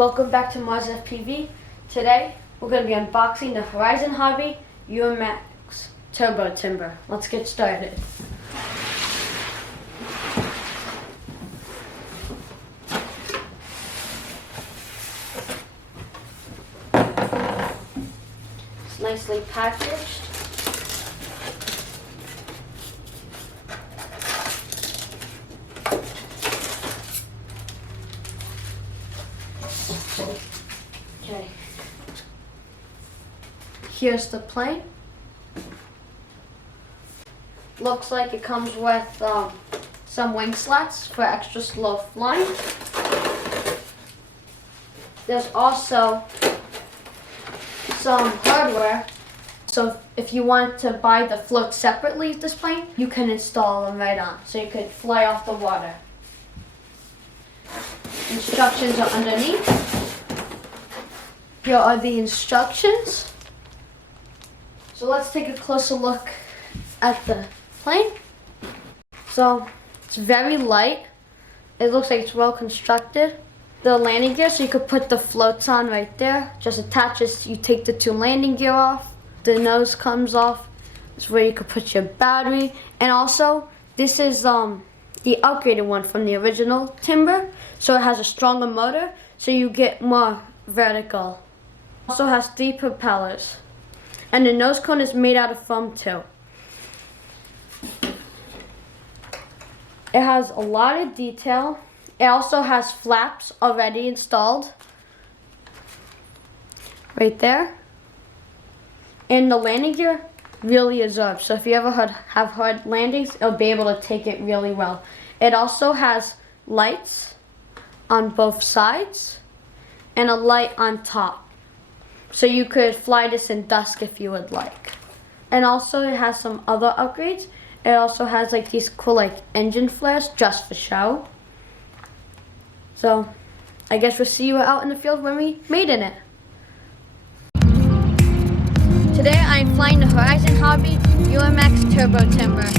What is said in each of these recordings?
Welcome back to Mars FPV. Today we're going to be unboxing the Horizon Hobby UMX Turbo Timber. Let's get started. It's nicely packaged. Okay. Here's the plane. Looks like it comes with some wing slats for extra slow flying. There's also some hardware. So if you want to buy the floats separately of this plane, you can install them right on. So you could fly off the water. Instructions are underneath. Here are the instructions. So let's take a closer look at the plane. So it's very light. It looks like it's well constructed. The landing gear, so you could put the floats on right there. Just attaches, you take the two landing gear off. The nose comes off. It's where you could put your battery. And also, this is the upgraded one from the original Timber. So it has a stronger motor, so you get more vertical. Also has 3 propellers. And the nose cone is made out of foam too. It has a lot of detail. It also has flaps already installed. Right there. And the landing gear really absorbs. So if you ever have hard landings, it'll be able to take it really well. It also has lights on both sides and a light on top. So you could fly this in dusk if you would like. And also it has some other upgrades. It also has like these cool engine flares just for show. So I guess we'll see you out in the field when we maiden it. Today I'm flying the Horizon Hobby UMX Turbo Timber.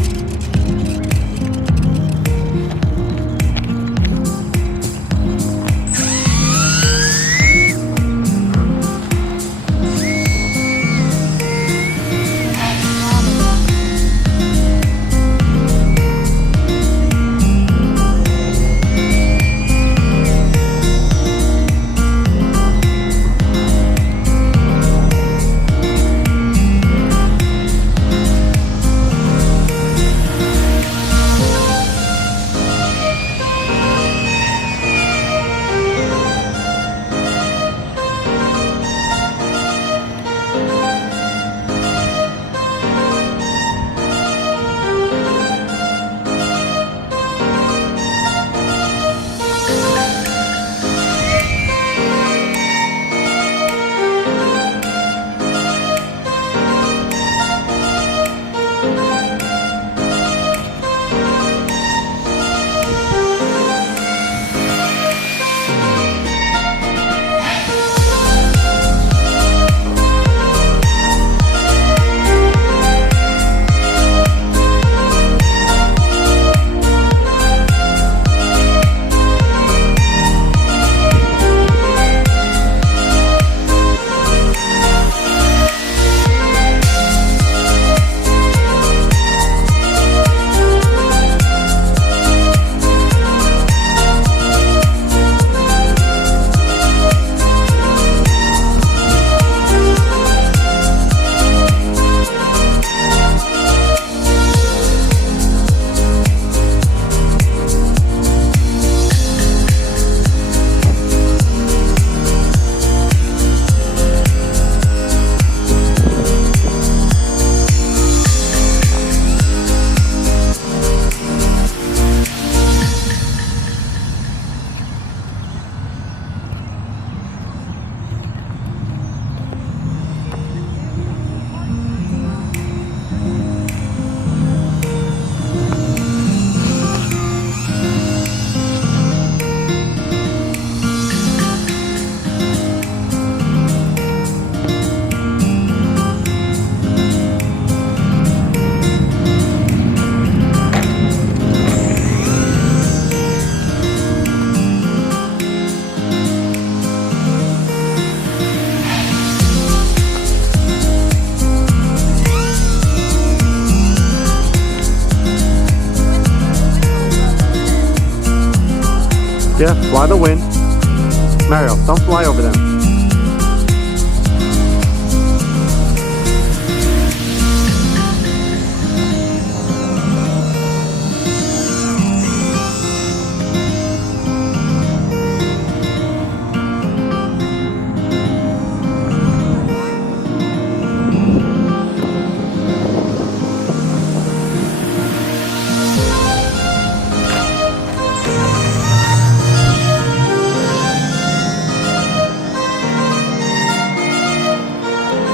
Yeah, fly the wind. Mario, don't fly over them.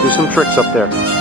Do some tricks up there.